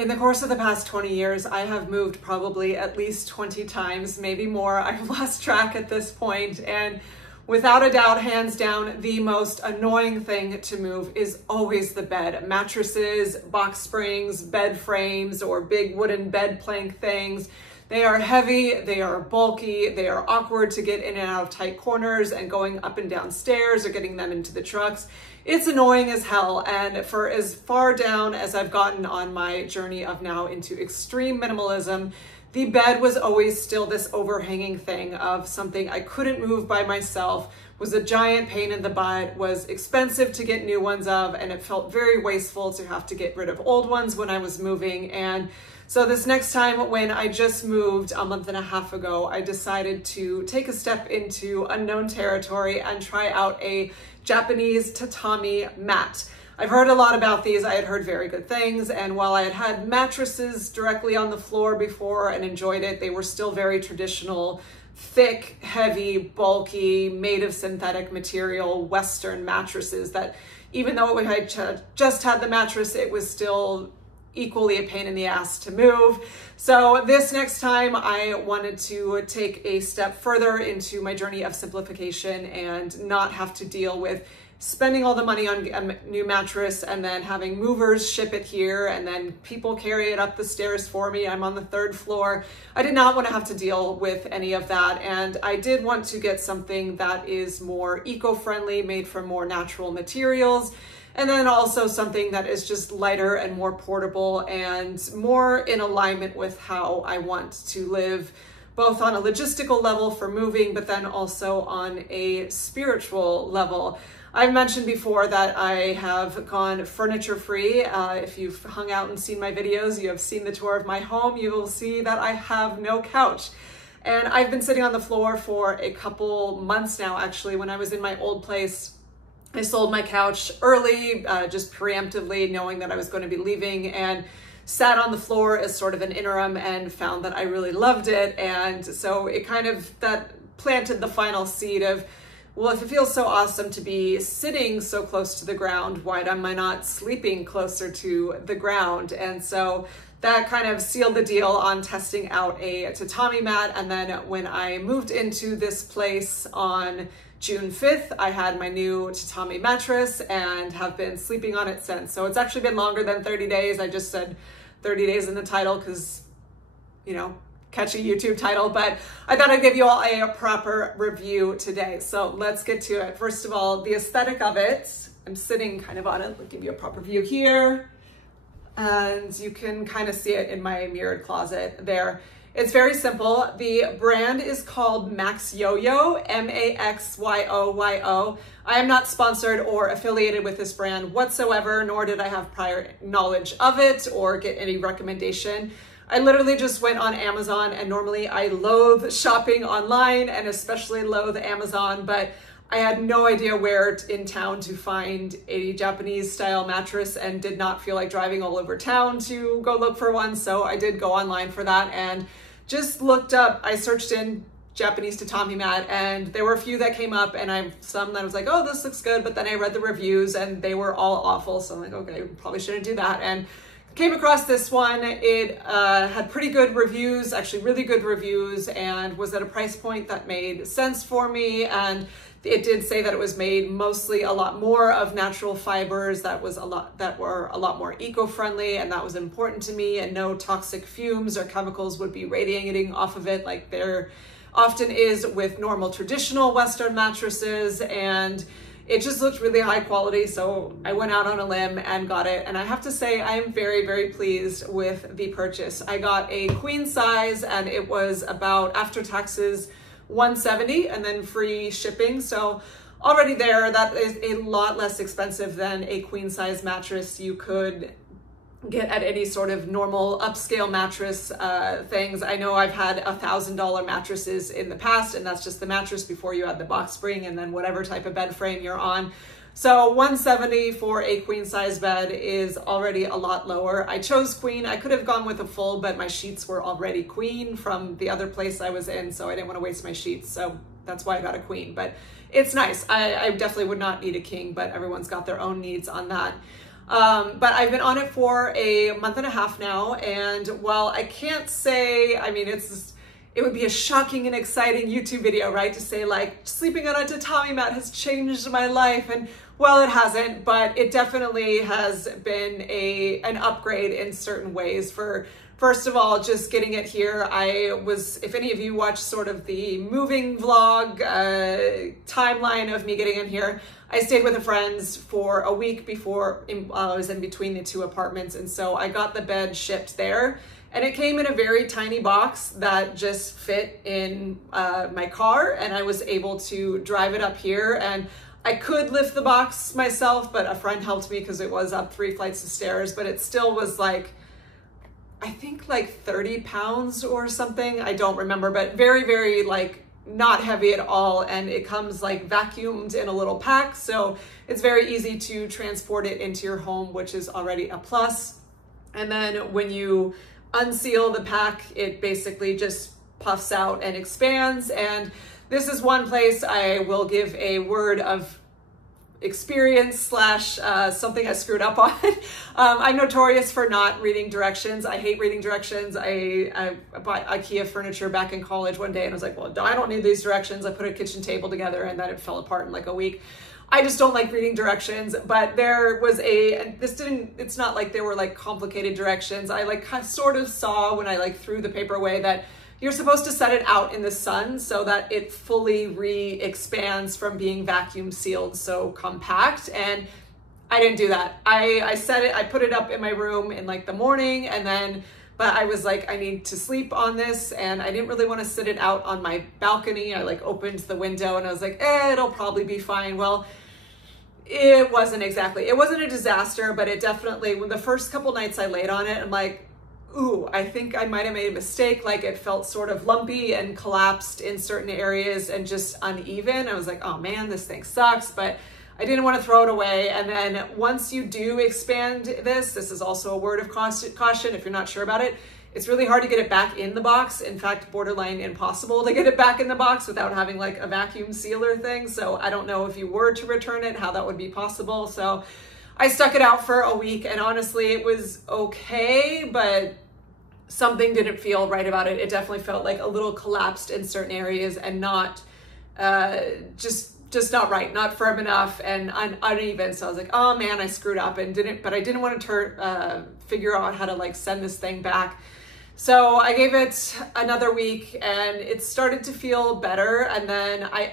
In the course of the past 20 years, I have moved probably at least 20 times, maybe more. I've lost track at this point. And without a doubt, hands down, the most annoying thing to move is always the bed. Mattresses, box springs, bed frames, or big wooden bed plank things. They are heavy, they are bulky, they are awkward to get in and out of tight corners and going up and down stairs or getting them into the trucks. It's annoying as hell, and for as far down as I've gotten on my journey of now into extreme minimalism, the bed was always still this overhanging thing of something I couldn't move by myself, was a giant pain in the butt, was expensive to get new ones of, and it felt very wasteful to have to get rid of old ones when I was moving. And so this next time, when I just moved a month and a half ago, I decided to take a step into unknown territory and try out a Japanese tatami mat. I've heard a lot about these. I had heard very good things, and while I had had mattresses directly on the floor before and enjoyed it, they were still very traditional, thick, heavy, bulky, made of synthetic material, Western mattresses that even though I just had the mattress, it was still equally a pain in the ass to move. So this next time I wanted to take a step further into my journey of simplification and not have to deal with spending all the money on a new mattress and then having movers ship it here and then people carry it up the stairs for me. I'm on the 3rd floor. I did not want to have to deal with any of that, and I did want to get something that is more eco-friendly, made from more natural materials, and then also something that is just lighter and more portable and more in alignment with how I want to live, both on a logistical level for moving, but then also on a spiritual level. I've mentioned before that I have gone furniture free. If you've hung out and seen my videos, you have seen the tour of my home, you will see that I have no couch. And I've been sitting on the floor for a couple months now, actually. When I was in my old place, I sold my couch early, just preemptively, knowing that I was going to be leaving, and sat on the floor as sort of an interim and found that I really loved it. And so it kind of, that planted the final seed of, well, if it feels so awesome to be sitting so close to the ground, why am I not sleeping closer to the ground? And so that kind of sealed the deal on testing out a tatami mat. And then when I moved into this place on June 5th, I had my new tatami mattress and have been sleeping on it since. So it's actually been longer than 30 days. I just said 30 days in the title because, you know, catchy YouTube title, but I thought I'd give you all a proper review today. So let's get to it. First of all, the aesthetic of it. I'm sitting kind of on it. I'll give you a proper view here. And you can kind of see it in my mirrored closet there. It's very simple. The brand is called Max Yo-Yo, M-A-X-Y-O-Y-O. I am not sponsored or affiliated with this brand whatsoever, nor did I have prior knowledge of it or get any recommendation. I literally just went on Amazon, and normally I loathe shopping online and especially loathe Amazon, but I had no idea where in town to find a Japanese style mattress and did not feel like driving all over town to go look for one. So I did go online for that and just looked up, I searched in Japanese tatami mat, and there were a few that came up, and some that I was like, oh, this looks good. But then I read the reviews and they were all awful. So I'm like, okay, probably shouldn't do that. And came across this one. It had pretty good reviews, actually really good reviews, and was at a price point that made sense for me. And it did say that it was made mostly a lot more of natural fibers that were a lot more eco-friendly, and that was important to me, and no toxic fumes or chemicals would be radiating off of it like there often is with normal traditional Western mattresses. And it just looked really high quality, so I went out on a limb and got it. And I have to say, I am very, very pleased with the purchase. I got a queen size, and it was about, after taxes, $170 and then free shipping. So already there, that is a lot less expensive than a queen size mattress you could get at any sort of normal upscale mattress things. I know I've had $1,000 mattresses in the past, and that's just the mattress before you add the box spring and then whatever type of bed frame you're on. So $170 for a queen size bed is already a lot lower. I chose queen. I could have gone with a full, but my sheets were already queen from the other place I was in, so I didn't want to waste my sheets. So that's why I got a queen, but it's nice. I definitely would not need a king, but everyone's got their own needs on that. But I've been on it for a month and a half now, and while I can't say, I mean, it would be a shocking and exciting YouTube video, right? To say like, sleeping on a tatami mat has changed my life. And well, it hasn't, but it definitely has been an upgrade in certain ways. First of all, just getting it here. If any of you watch sort of the moving vlog timeline of me getting in here, I stayed with a friend's for a week before I was in between the two apartments. And so I got the bed shipped there. And it came in a very tiny box that just fit in my car, and I was able to drive it up here. And I could lift the box myself, but a friend helped me because it was up 3 flights of stairs, but it still was like, I think like 30 pounds or something. I don't remember, but very, very like not heavy at all. And it comes like vacuumed in a little pack. So it's very easy to transport it into your home, which is already a plus. And then when you unseal the pack, it basically just puffs out and expands. And this is one place I will give a word of experience slash something I screwed up on. I'm notorious for not reading directions. I hate reading directions. I bought IKEA furniture back in college one day and I was like, well, I don't need these directions. I put a kitchen table together and then it fell apart in like a week. I just don't like reading directions, but there was it's not like there were like complicated directions. I like sort of saw when I like threw the paper away that you're supposed to set it out in the sun so that it fully re-expands from being vacuum sealed so compact. And I didn't do that. I set it, I put it up in my room in like the morning, and then, but I was like, I need to sleep on this, and I didn't really want to sit it out on my balcony. I like opened the window and I was like, it'll probably be fine. Well, it wasn't a disaster, but it definitely, when the first couple nights I laid on it, I'm like, ooh, I think I might have made a mistake. Like it felt sort of lumpy and collapsed in certain areas and just uneven. I was like, oh man, this thing sucks, but I didn't want to throw it away. And then once you do expand this is also a word of caution if you're not sure about it. It's really hard to get it back in the box. In fact, borderline impossible to get it back in the box without having like a vacuum sealer thing. So I don't know if you were to return it, how that would be possible. So I stuck it out for a week, and honestly, it was okay, but something didn't feel right about it. It definitely felt like a little collapsed in certain areas and not, just not right, not firm enough and uneven. So I was like, oh man, I screwed up and but I didn't want to figure out how to like send this thing back. So I gave it another week and it started to feel better. And then I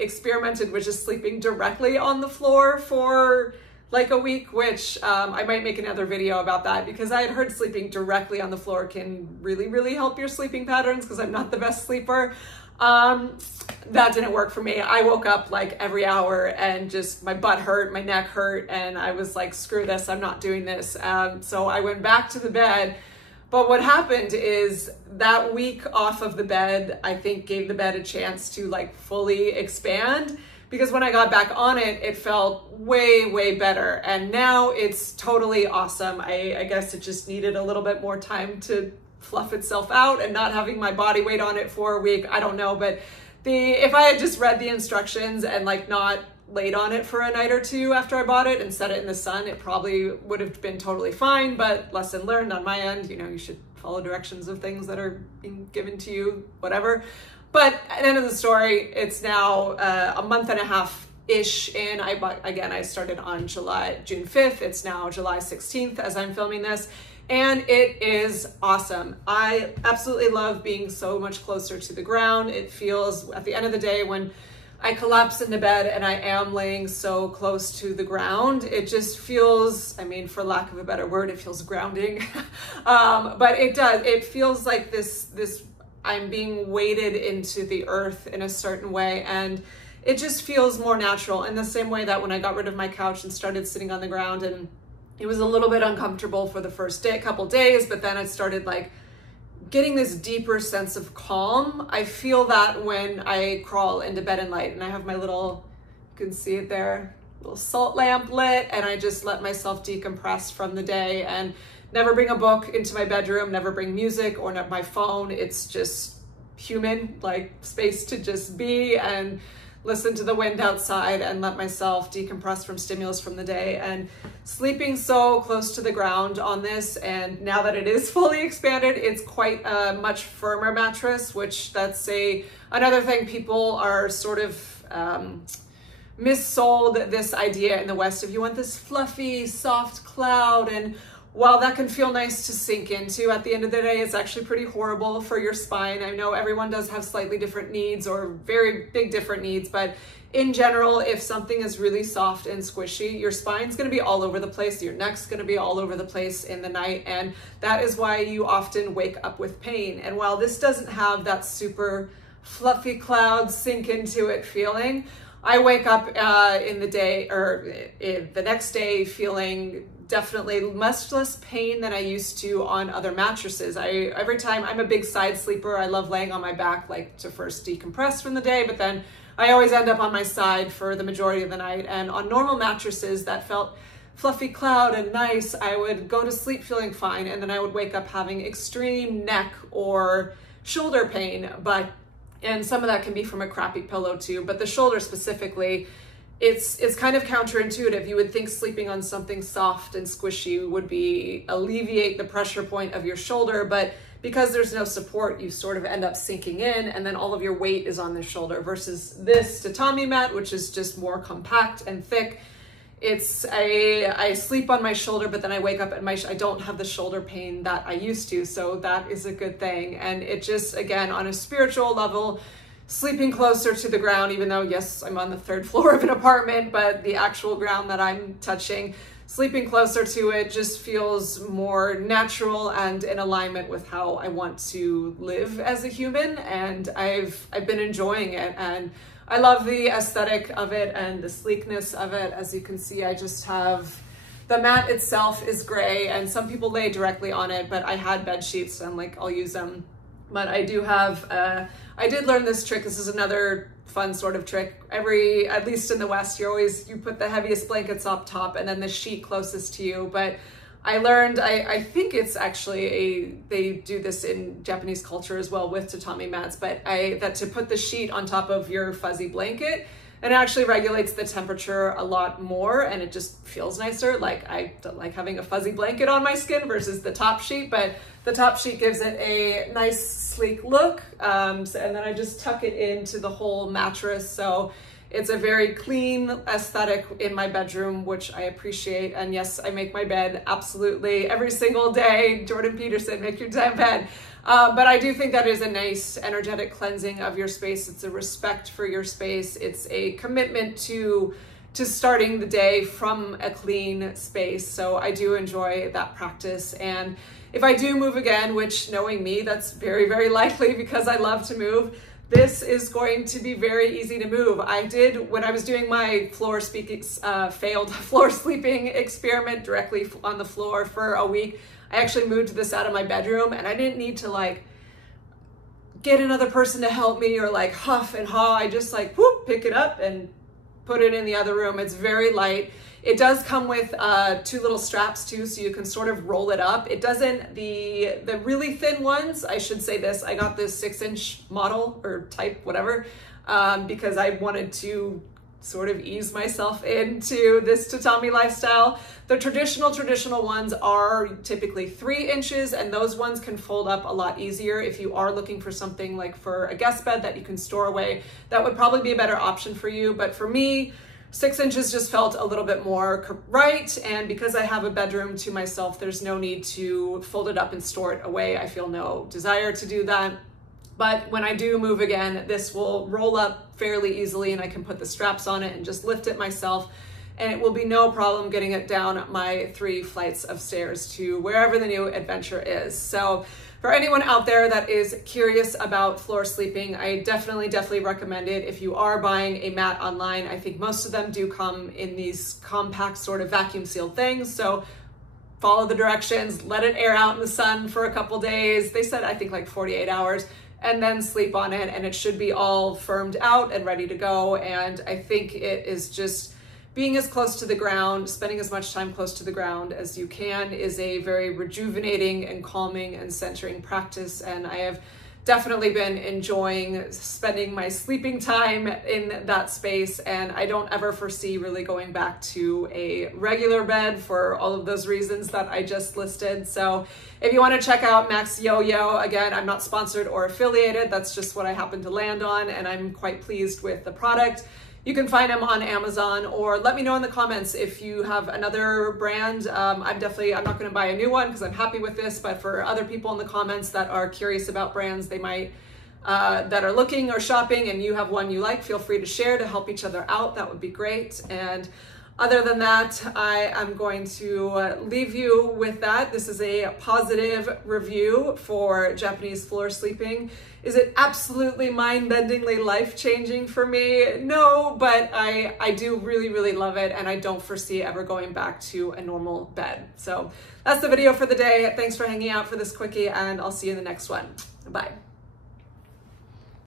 experimented with just sleeping directly on the floor for like a week, which I might make another video about that, because I had heard sleeping directly on the floor can really, really help your sleeping patterns, because I'm not the best sleeper. That didn't work for me. I woke up like every hour and just my butt hurt, my neck hurt, and I was like, screw this, I'm not doing this. So I went back to the bed. But what happened is that week off of the bed, I think gave the bed a chance to like fully expand, because when I got back on it, it felt way, way better. And now it's totally awesome. I guess it just needed a little bit more time to fluff itself out and not having my body weight on it for a week. I don't know, but if I had just read the instructions and like not laid on it for a night or two after I bought it and set it in the sun, it probably would have been totally fine. But lesson learned on my end, you should follow directions of things that are being given to you, whatever. But at the end of the story, it's now a month and a half-ish in. I started on June 5th. It's now July 16th as I'm filming this. And it is awesome. I absolutely love being so much closer to the ground. It feels, at the end of the day, when I collapse into bed and I am laying so close to the ground, it just feels, I mean, for lack of a better word, it feels grounding. But it does, it feels like this, I'm being weighted into the earth in a certain way. And it just feels more natural, in the same way that when I got rid of my couch and started sitting on the ground, and it was a little bit uncomfortable for the first couple days, but then it started like getting this deeper sense of calm. I feel that when I crawl into bed at night and I have my little, you can see it there, little salt lamp lit, and I just let myself decompress from the day and never bring a book into my bedroom, never bring music or my phone. It's just human, like space to just be. And listen to the wind outside and let myself decompress from stimulus from the day. And sleeping so close to the ground on this, and now that it is fully expanded, it's quite a much firmer mattress, which that's another thing people are sort of missold this idea in the West. If you want this fluffy, soft cloud, and while that can feel nice to sink into, at the end of the day, it's actually pretty horrible for your spine. I know everyone does have slightly different needs or very big different needs, but in general, if something is really soft and squishy, your spine's gonna be all over the place, your neck's gonna be all over the place in the night, and that is why you often wake up with pain. And while this doesn't have that super fluffy cloud sink into it feeling, I wake up in the day or the next day feeling definitely much less pain than I used to on other mattresses. Every time, I'm a big side sleeper. I love laying on my back, like to first decompress from the day, but then I always end up on my side for the majority of the night. And on normal mattresses that felt fluffy cloud and nice, I would go to sleep feeling fine, and then I would wake up having extreme neck or shoulder pain. And some of that can be from a crappy pillow too, but the shoulder specifically, it's kind of counterintuitive. You would think sleeping on something soft and squishy would alleviate the pressure point of your shoulder, but because there's no support, you sort of end up sinking in, and then all of your weight is on the shoulder, versus this tatami mat, which is just more compact and thick. I sleep on my shoulder, but then I wake up and I don't have the shoulder pain that I used to, so that is a good thing. And it just, again, on a spiritual level, sleeping closer to the ground, even though, yes, I'm on the 3rd floor of an apartment, but the actual ground that I'm touching, sleeping closer to it just feels more natural and in alignment with how I want to live as a human. And I've been enjoying it, and I love the aesthetic of it and the sleekness of it. As you can see, I just have, the mat itself is gray, and some people lay directly on it, but I had bed sheets and I'll use them. But I do have, I did learn this trick. This is another fun sort of trick. At least in the West, you put the heaviest blankets up top and then the sheet closest to you. But I learned, I think it's actually they do this in Japanese culture as well with tatami mats, but that to put the sheet on top of your fuzzy blanket, and it actually regulates the temperature a lot more, and it just feels nicer. Like, I don't like having a fuzzy blanket on my skin versus the top sheet, but the top sheet gives it a nice sleek look. And then I just tuck it into the whole mattress. So it's a very clean aesthetic in my bedroom, which I appreciate. And yes, I make my bed absolutely every single day. Jordan Peterson, make your damn bed. But I do think that is a nice energetic cleansing of your space. It's a respect for your space. It's a commitment to starting the day from a clean space. So I do enjoy that practice. And if I do move again, which knowing me, that's very, very likely because I love to move, this is going to be very easy to move. I did, when I was doing my failed floor sleeping experiment directly on the floor for a week, I actually moved this out of my bedroom, and I didn't need to get another person to help me or huff and haw. I just whoop, pick it up and put it in the other room. It's very light. It does come with 2 little straps too, so you can sort of roll it up. It doesn't, the really thin ones, I should say this, I got this 6-inch model or type, whatever, because I wanted to sort of ease myself into this tatami lifestyle. The traditional ones are typically 3 inches, and those ones can fold up a lot easier. If you are looking for something for a guest bed that you can store away, that would probably be a better option for you. But for me, 6 inches just felt a little bit more right, and because I have a bedroom to myself, there's no need to fold it up and store it away. I feel no desire to do that. But when I do move again, this will roll up fairly easily, and I can put the straps on it and just lift it myself, and it will be no problem getting it down my 3 flights of stairs to wherever the new adventure is. So for anyone out there that is curious about floor sleeping, I definitely recommend it. If you are buying a mat online, I think most of them do come in these compact sort of vacuum sealed things. So follow the directions, let it air out in the sun for a couple days. They said, I think 48 hours, and then sleep on it, and it should be all firmed out and ready to go. And I think it is just being as close to the ground, spending as much time close to the ground as you can is a very rejuvenating and calming and centering practice. And I have definitely been enjoying spending my sleeping time in that space, and I don't ever foresee really going back to a regular bed for all of those reasons that I just listed. So if you want to check out Max Yo-Yo, again, I'm not sponsored or affiliated, that's just what I happen to land on, and I'm quite pleased with the product. You can find them on Amazon, or let me know in the comments if you have another brand. I'm not going to buy a new one because I'm happy with this, but for other people in the comments that are curious about brands, they might, that are looking or shopping and you have one you like, feel free to share to help each other out. That would be great. And other than that, I am going to leave you with that. This is a positive review for Japanese floor sleeping. Is it absolutely mind-bendingly life-changing for me? No, but I do really, really love it, and I don't foresee ever going back to a normal bed. So that's the video for the day. Thanks for hanging out for this quickie, and I'll see you in the next one. Bye.